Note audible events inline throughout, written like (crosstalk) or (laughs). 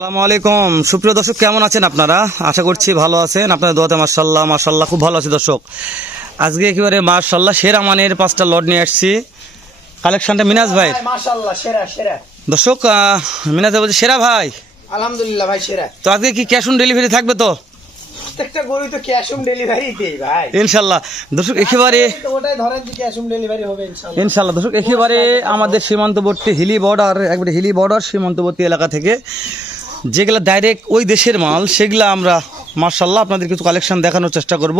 আসসালামু আলাইকুম। সুপ্রিয় দর্শক কেমন আছেন আপনারা? আশা করছি ভালো আছেন। আপনাদের দোয়াতে মার্শাল্লাহ মার্শাল্লাহ খুব ভালো আছে দর্শক। আজকে একেবারে মার্শাল্লাহ সেরা মানের পাঁচটা লট নিয়ে আসছি। কালেকশনটা মিনাজ ভাই। সেরা দর্শক মিনাজ ভাই বলছে সেরা ভাই। আলহামদুলিল্লাহ ভাই সেরা। তো আজকে কি ক্যাশ অন ডেলিভারি থাকবে তো? প্রত্যেকটা গরু তো ক্যাশ অন ডেলিভারি ভাই। ইনশাল্লাহ দর্শক একেবারে ওটাই ধরেন যে ক্যাশ অন ডেলিভারি হবে ইনশাআল্লাহ। ইনশাল্লাহ দর্শক একেবারে আমাদের সীমান্তবর্তী হিলি বর্ডার একবারে হিলি বর্ডার সীমান্তবর্তী এলাকা থেকে। যেগুলো ডাইরেক্ট ওই দেশের মাল সেগুলো আমরা মার্শাল্লাহ আপনাদের কিছু কালেকশন দেখানোর চেষ্টা করব।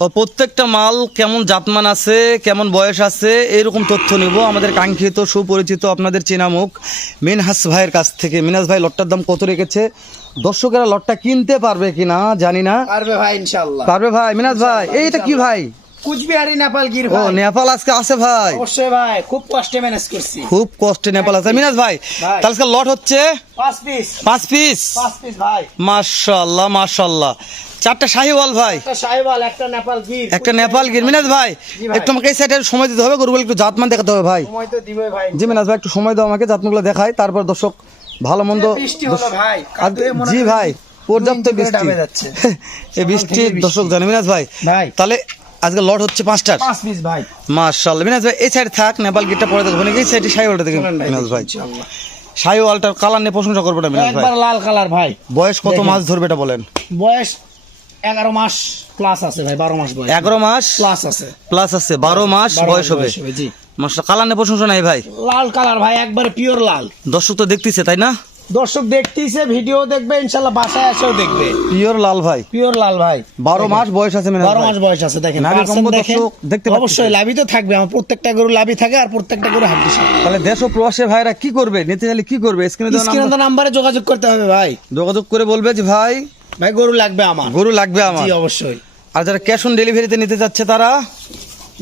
ও প্রত্যেকটা মাল কেমন জাতমান আছে কেমন বয়স আছে এরকম তথ্য নেব। আমাদের কাঙ্ক্ষিত সুপরিচিত আপনাদের চেনা মুখ মিনহাস ভাইয়ের কাছ থেকে। মিনাস ভাই লটটার দাম কত রেখেছে? দর্শকেরা লটটা কিনতে পারবে কিনা জানি না। পারবে ভাই ইনশাআল্লাহ। পারবে ভাই মিনাস ভাই এইটা কি ভাই? কুচবিহারি নেপাল গির ও নেপাল আজকে আছে ভাই। অবশ্যই ভাই খুব কষ্টে ম্যানেজ করছি। খুব কষ্টে নেপাল আছে। মিনাজ ভাই। তাহলে আজকে লট হচ্ছে? পাঁচ পিস পাঁচ পিস পাঁচ পিস ভাই। মাশাল্লাহ মাশাল্লাহ চারটা শাহিওয়াল ভাই। একটা একটা নেপাল গির। একটা নেপাল গির। মিনাজ ভাই একটু আমাকে এই সাইডে সময় দিতে হবে গরুগুলো একটু জাতমান দেখাতে হবে ভাই। সময় তো দিবে ভাই। জি মিনাজ ভাই একটু সময় দাও আমাকে জাতমানগুলো দেখাই। তারপর দর্শক ভালো মন্দ মনে জি ভাই পর্যাপ্ত বৃষ্টি। (laughs) এই বৃষ্টি দর্শক জানে মিনাজ ভাই। ভাই। তাহলে আজকে লট হচ্ছে পাঁচটার পাঁচ পিস ভাই। মিনাজ ভাই এই সাইডে থাক নেপাল গিটটা পরে দেখব। নাকি এই সাইডে শাহিওয়ালটা দেখে চলেন ভাই। শাহিওয়ালটার কালার নিয়ে প্রশংসা করব না মিনাজ ভাই। একবার লাল কালার ভাই। বয়স কত মাস ধরবে এটা বলেন? বয়স এগারো মাস প্লাস আছে ভাই বারো মাস বয়স। এগারো মাস প্লাস আছে। প্লাস আছে বারো মাস বয়স হবে। জি। মাসটা কালার নিয়ে প্রশংসা নাই ভাই। লাল কালার ভাই একবারে পিওর লাল। দর্শক তো দেখতেছে তাই না? দর্শক দেখতেইছে ভিডিও দেখবে ইনশাল্লাহ বাসায় এসেও দেখবে। পিওর লাল ভাই। পিওর লাল ভাই। বারো মাস বয়স আছে বারো মাস বয়স আছে দেখেন দেখতে অবশ্যই লাভই তো থাকবে আমার প্রত্যেকটা গরু লাভই থাকে আর প্রত্যেকটা গরু হাড্ডি তাহলে দেশ ও প্রবাসী ভাইরা কি করবে? নিতে গেলে কি করবে? স্ক্রিনে নাম্বারে যোগাযোগ করতে হবে ভাই। যোগাযোগ করে বলবে যে ভাই ভাই গরু লাগবে আমার। গরু লাগবে আমার। জি অবশ্যই। আর যারা ক্যাশ অন ডেলিভারিতে নিতে যাচ্ছে তারা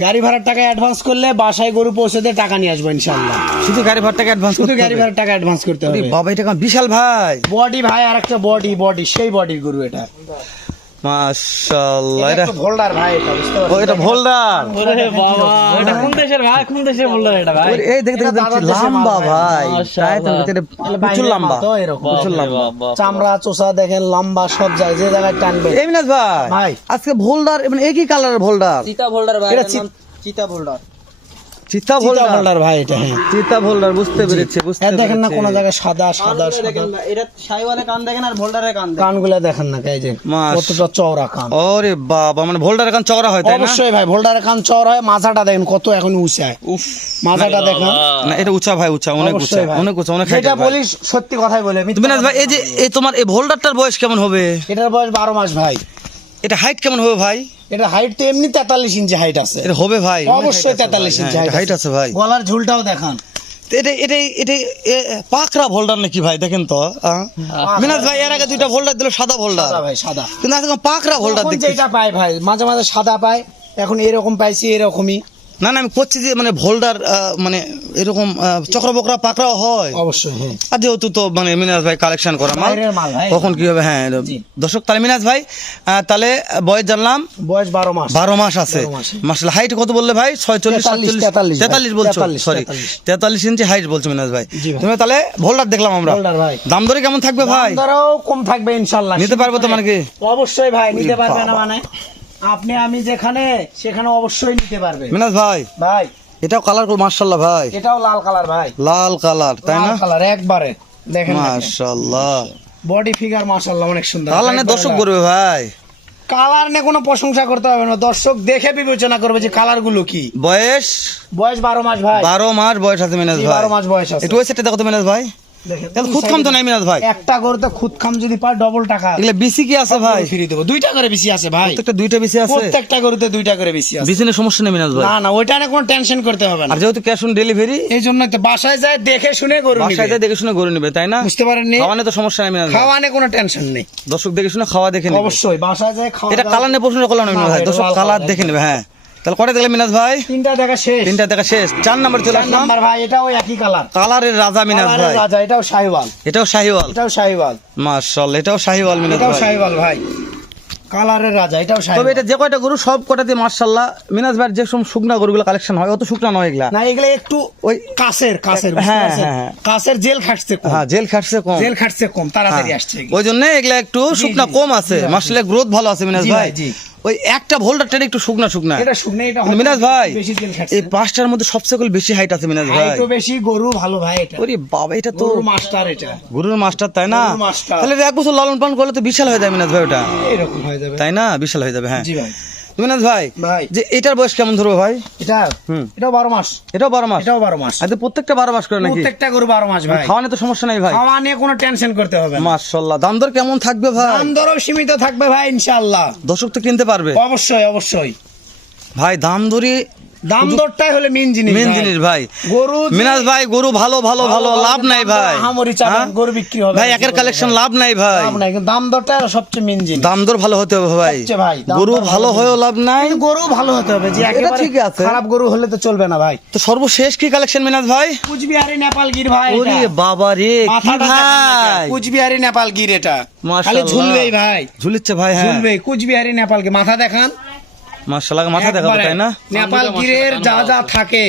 গাড়ি ভাড়ার টাকা অ্যাডভান্স করলে বাসায় গরু পৌঁছে দিয়ে টাকা নিয়ে আসব ইনশাল্লাহ শুধু গাড়ি ভাড়া টাকা অ্যাডভান্স শুধু করতে গাড়ি ভাড়ার টাকা অ্যাডভান্স করতে হবে। বাবা এটা বিশাল ভাই? বডি ভাই আর একটা বডি বডি সেই বডি গরু এটা। মাশাআল্লাহ এটা ভোল্ডার ভাই এটা বুঝতে ও এটা ভোল্ডার। ওরে বাবা এটা দেশের ভাই কোন দেশের বলল এটা ভাই? এই দেখতে দেখতে লম্বা ভাই। ভাই। তো এটা প্রচুর লম্বা। তো এরকম। প্রচুর লম্বা। চামড়া চোষা দেখেন লম্বা সব যায় যে জায়গায় টানবে এই ভাই ভাই। আজকে ভোল্ডার মানে একই কালারের ভোল্ডার। চিতা ফোল্ডার ভাই চিতা ভোল্ডার। চিতা চিতা ভোল্ডার। ভাই এটা হ্যাঁ। চিতা ভোল্ডার বুঝতে পেরেছি বুঝতে দেখেন না কোন জায়গায় সাদা সাদা সাদা। এটা সাইওয়ালে কান দেখেন আর ভোল্ডারের কান দেখেন। কানগুলা দেখেন না এই যে কতটা চওড়া কান। ওরে বাবা মানে ভোল্ডার কান চওড়া হয় তাই না? অবশ্যই ভাই ভোল্ডারের কান চওড়া হয় মাথাটা দেখেন কত এখন উফ মাথাটা দেখেন। না এটা উঁচা ভাই উঁচা অনেক উঁচা অনেক উঁচা অনেক যেটা হাইটের ভাই। বলি সত্যি কথাই বলে মিনাজ ভাই এই যে এই তোমার এই ভোল্ডারটার বয়স কেমন হবে? এটার বয়স বারো মাস ভাই। এটা হাইট কেমন হবে ভাই? এটা হাইট তো এমনি তেতাল্লিশ ইঞ্চি হাইট আছে। এটা হবে ভাই অবশ্যই। 43 ইঞ্চি হ্যাঁ, এটা হাইট আছে। ভাই। গলার ঝুলটাও দেখান। এটা এটা এটা পাকড়া ভোল্ডার নাকি ভাই দেখেন তো? মিনাজ ভাই এর আগে দুইটা ভোল্ডার দিল সাদা ভোল্ডার। ভাই সাদা। কিন্তু আজকে পাকড়া ভোল্ডার দেখছি যেটা পাই ভাই মাঝে মাঝে সাদা পায় এখন এরকম পাইছি এরকমই। না না আমি করছি যে মানে ভোল্ডার মানে এরকম আহ, চক্রবকরা পাকড়াও হয়। অবশ্যই হ্যাঁ। আর যেহেতু তো মানে মিনাজ ভাই কালেকশন করা মাল কখন কি হবে? হ্যাঁ দর্শক তাহলে মিনাজ ভাই তাহলে বয়স জানলাম? বয়স বারো মাস। বারো মাস আছে। মাসাল হাইট কত বললে ভাই? ছয়চল্লিশ 43, সাতচল্লিশ? তেতাল্লিশ বলছো সরি তেতাল্লিশ। ইঞ্চি হাইট বলছো মিনাজ ভাই। তুমি তাহলে ভোল্ডার দেখলাম আমরা। দাম দরে কেমন থাকবে ভাই? কম থাকবে ইনশাল্লাহ নিতে পারব তো মানে কি? অবশ্যই ভাই নিতে পারবে না মানে। আপনি আমি যেখানে সেখানে অবশ্যই নিতে পারবে। মিনাজ ভাই ভাই। এটাও কালার মার্শাল্লাহ ভাই। এটাও লাল কালার ভাই। লাল কালার তাই না? কালার একবারে। দেখেন মার্শাল্লাহ বডি ফিগার মাশাআল্লাহ অনেক সুন্দর। কালার নিয়ে দর্শক করবে ভাই। কালার নিয়ে কোনো প্রশংসা করতে হবে না। দর্শক দেখে বিবেচনা করবে যে কালারগুলো কি। বয়স? বয়স বারো মাস ভাই। বারো মাস বয়স আছে মিনাজ ভাই। বারো মাস বয়স আছে। একটু ওই সেটটা দেখো তো মিনাজ ভাই। তাহলে খুদ খাম তো নাই মিনাজ ভাই। একটা গরুতে খুদ খাম যদি পায় ডবল টাকা। এগুলো বিসি কি আছে ভাই? ফ্রি দেবো। দুইটা করে বেশি আছে ভাই। প্রত্যেকটা দুইটা বিসি আছে? প্রত্যেকটা গরুতে দুইটা করে বেশি আছে। বিসিনের সমস্যা নেই মিনাজ ভাই। না না ওইটা নিয়ে কোনো টেনশন করতে হবে না। আর যেহেতু ক্যাশ অন ডেলিভারি এই জন্য তো বাসায় যায় দেখে শুনে গরু বাসায় যায় দেখে শুনে গরু নিবে তাই না? বুঝতে খাওয়ানে তো সমস্যা নেই কোনো টেনশন নেই। দর্শক দেখে শুনে খাওয়া দেখে নেবে। অবশ্যই বাসায় যায় খাওয়া এটা প্রশ্ন করলাম না ভাই। দর্শক কালার। দেখে নেবে হ্যাঁ। তাহলে কটা দেখলে মিনাজ ভাই? তিনটা দেখা শেষ। তিনটা দেখা শেষ। চার নাম্বার চলে আসলাম। নাম্বার ভাই এটাও একই কালার। কালারের রাজা মিনাজ ভাই। রাজা এটাও শাহিওয়াল। এটাও শাহিওয়াল? এটাও শাহিওয়াল। মার্শাল এটাও শাহিওয়াল মিনাজ এটাও ভাই। শাহিওয়াল ভাই। কালারের রাজা এটাও তবে এটা যে কয়টা গরু সব কটাতে মার্শাল্লাহ মিনাজ ভাই যে সব শুকনা গরুগুলো কালেকশন হয় অত শুকনা নয় এগুলা। না এগুলো একটু ওই কাছের কাছের হ্যাঁ, হ্যাঁ, হ্যাঁ। কাছের জেল খাটছে কম। হ্যাঁ জেল খাটছে কম। জেল খাটছে কম তাড়াতাড়ি হ্যাঁ। আসছে ওই জন্য এগুলা একটু শুকনা কম আছে। জি। গ্রোথ ভালো আছে মিনাজ ভাই। ভাই, জি। ওই একটা ভোল্ডারটা একটু শুকনা শুকনা। এটা শুকনা এটা মিনাস মিনাজ ভাই এই পাঁচটার মধ্যে সবচেয়ে বেশি হাইট আছে মিনাস ভাই। হাইটও বেশি গরু ভালো ভাই এটা। ওরে বাবা এটা তো গরুর মাস্টার এটা। গরুর মাস্টার তাই না? তাহলে এক বছর লালন পালন করলে তো বিশাল হয়ে যাবে মিনাস ভাই ওটা। এরকম হয়ে যাবে। তাই না? বিশাল হয়ে যাবে হ্যাঁ। জি ভাই। ভাই ভাই। যে এটার বয়স কেমন ধরবো ভাই? এটা? হুম। এটাও বারো মাস। এটাও বারো মাস? এটাও বারো মাস। আচ্ছা প্রত্যেকটা বারো মাস করে নাকি? প্রত্যেকটা গরু বারো মাস ভাই। খাওয়ানো তো সমস্যা নাই ভাই? খাওয়া নিয়ে কোনো টেনশন করতে হবে মাশাল্লাহ দাম দর কেমন থাকবে ভাই? দাম দরও সীমিত থাকবে ভাই ইনশাআল্লাহ। দর্শক তো কিনতে পারবে। অবশ্যই অবশ্যই। ভাই দাম দরি দাম দরটাই হলে মেন জিনিস মেন জিনিস ভাই। গরু মিনাজ ভাই গরু ভালো ভালো ভালো লাভ নাই ভাই। হ্যাঁ? গরু বিক্রি হবে। ভাই একের কালেকশন লাভ নাই ভাই। দাম নাই দাম দরটা সবচেয়ে মেন জিনিস। দাম দর ভালো হতে হবে ভাই। গরু ভালো হয়েও লাভ নাই। গরু ভালো হতে হবে যে এটা ঠিকই আছে। খারাপ গরু হলে তো চলবে না ভাই। তো সর্বশেষ কি কালেকশন মিনাজ ভাই? কুচবিহারি নেপাল গির ভাই ওরে বাবা রে কি ভাই? কুচবিহারি নেপাল গির এটা। খালি। ঝুলবেই ভাই। ঝুলিচ্ছে ভাই হ্যাঁ। ঝুলবে কুচবিহারি নেপাল গির। মাথা দেখান। মাশাআল্লাহ মাথা দেখাবো তাই না? নেপাল গিরের যা যা থাকে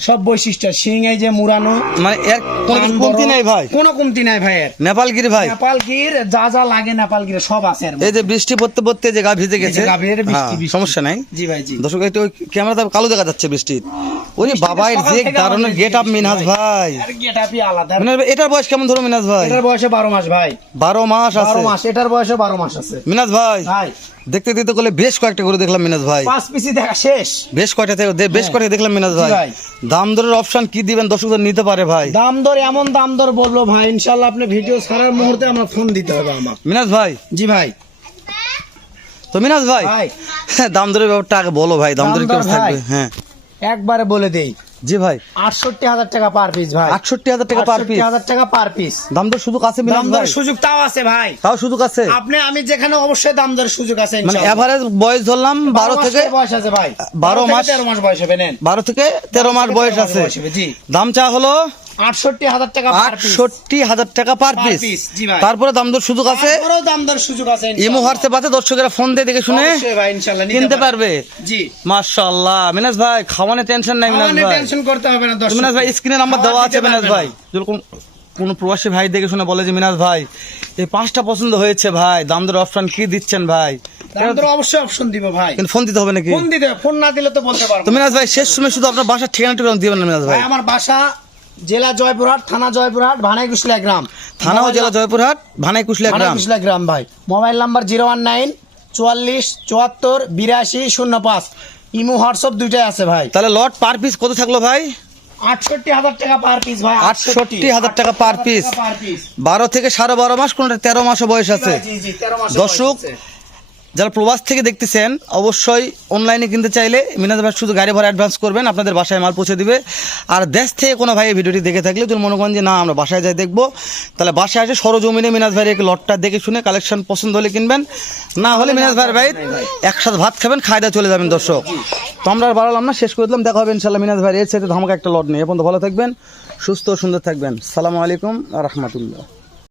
সব বৈশিষ্ট্য সিং এই যে মুরানো মানে এর কোনো কমতি নাই ভাই? কোনো কমতি নাই ভাই নেপাল গির ভাই? নেপাল গির যা যা লাগে নেপাল গিরে সব আছে এই যে বৃষ্টি পড়তে পড়তে যে গা ভিজে গেছে? বৃষ্টি, হ্যাঁ, সমস্যা নাই। জি ভাই জি। দর্শক একটু ক্যামেরাতে কালো দেখা যাচ্ছে বৃষ্টির। ওরে বাবা এর যে থেকে গেট আপ মিনহাজ ভাই। আর get আলাদা। এটার বয়স কেমন ধরো মিনাজ ভাই? এটার বয়সে বারো মাস ভাই। বারো মাস আছে? বারো মাস এটার বয়সে বারো মাস আছে। মিনাজ ভাই ভাই। দেখতে বেশ কয়েকটা করে দেখলাম মিনাজ ভাই। পাঁচ পিসি দেখা শেষ। বেশ কয়টা বেশ হ্যাঁ। কয়টা দেখলাম মিনাজ ভাই। দাম দরের অপশন কি দিবেন দর্শকদের নিতে পারে ভাই? দাম দর এমন দাম দর বলব ভাই ইনশাল্লাহ আপনি ভিডিও ছাড়ার মুহূর্তে আমার ফোন দিতে হবে আমার মিনাজ ভাই। জি ভাই। তো মিনাজ ভাই ভাই। দাম দরের ব্যাপারটা আগে বলো ভাই দাম দাম দরের কেমন থাকবে? হ্যাঁ। একবারে বলে দেই। জি ভাই। আটষট্টি হাজার টাকা পার পিস ভাই। আটষট্টি হাজার টাকা পার পিস হাজার টাকা পার পিস দাম দর শুধু আছে দাম দর সুযোগ তাও আছে ভাই। তাও শুধু কাছে আপনি আমি যেখানে অবশ্যই দাম দর সুযোগ আছে মানে এভারেজ বয়স ধরলাম বারো থেকে বয়স আছে ভাই। বারো মাস- তেরো মাস বয়স হবে নেন। বারো থেকে তেরো মাস বয়স আছে। দাম চা হলো আটষট্টি হাজার টাকা আটষট্টি হাজার টাকা পার পিস। তারপরে দাম দর সুযোগ আছে? তারপরেও দাম দর সুযোগ আছে ইমো হোয়াটসঅ্যাপ আছে দর্শকেরা ফোন দিয়ে দেখে শুনে কিনতে পারবে। জি। মাশাআল্লাহ। মিনাজ ভাই খাওয়ানে টেনশন নাই মিনাজ ভাই। টেনশন করতে হবে না মিনাজ ভাই স্ক্রিনে নাম্বার দেওয়া আছে মিনাজ ভাই। যেরকম কোন প্রবাসী ভাই দেখে শুনে বলে যে মিনাজ ভাই এই পাঁচটা পছন্দ হয়েছে ভাই দাম দর অপশন কি দিচ্ছেন ভাই? অবশ্যই অপশন দিব ভাই। কিন্তু ফোন দিতে হবে নাকি? ফোন দিতে ফোন না দিলে তো বলতে পারব মিনাজ ভাই শেষ সময় শুধু আপনার বাসার ঠিকানাটা একটু দিবেন না মিনাজ ভাই আমার বাসা জেলা জয়পুরহাট থানা জয়পুরহাট ভানাই কুশলা গ্রাম। থানা জেলা জয়পুরহাট ভানাই কুশলিয়া গ্রাম। কুশলা গ্রাম ভাই। Mobile number zero one nine চুয়াল্লিশ চুয়াত্তর বিরাশি শূন্য পাঁচ। ইমো হোয়াটসঅ্যাপ দুইটাই আছে ভাই। তাহলে লট পার পিস কত থাকল ভাই? আটষট্টি হাজার টাকা পার পিস ভাই 68,000 টাকা পার পিস। বারো থেকে সাড়ে বারো মাস কোনটা তেরো মাসও বয়স আছে। দর্শক, যারা প্রবাস থেকে দেখতেছেন, অবশ্যই অনলাইনে কিনতে চাইলে মিনাজ ভাই শুধু গাড়ি ভাড়া অ্যাডভান্স করবেন, আপনাদের বাসায় মাল পৌঁছে দিবে। আর দেশ থেকে কোনো ভাই ভিডিওটি দেখে থাকলে যদি মনে করেন যে, না, আমরা বাসায় যাই, দেখব, তাহলে বাসায় আসে সরজমিনে মিনাজ ভাইয়ের এক লটটা দেখে শুনে কালেকশন পছন্দ হলে কিনবেন। না হলে মিনাজ ভাইয়ের ভাই, একসাথে ভাত খাবেন দাওয়া চলে যাবেন দর্শক। তো আমরা আর বাড়ালাম না, শেষ করে দিলাম। দেখা হবে ইনশাল্লাহ মিনাজ ভাইয়ের এর সাথে ধামাকা একটা লট নেই এখন ভালো থাকবেন, সুস্থ সুন্দর থাকবেন। সালামু আলাইকুম রহমতুল্লাহ।